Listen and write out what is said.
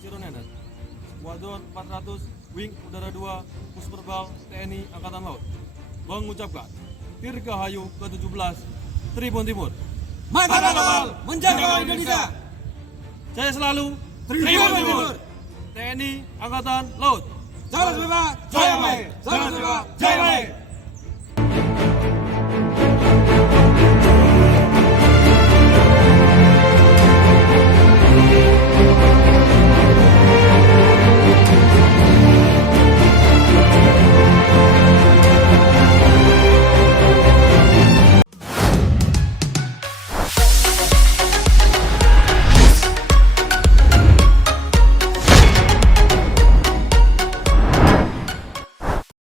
Sironenet, Skuadron 400 Wing Udara 2 Pusperbal TNI Angkatan Laut mengucapkan Dirgahayu ke-17 Tribun Timur. Mantap kapal menjaga Indonesia. Saya selalu Tribun Timur. TNI Angkatan Laut. Salam sejahtera, jaya baik. Salam sejahtera, jaya baik.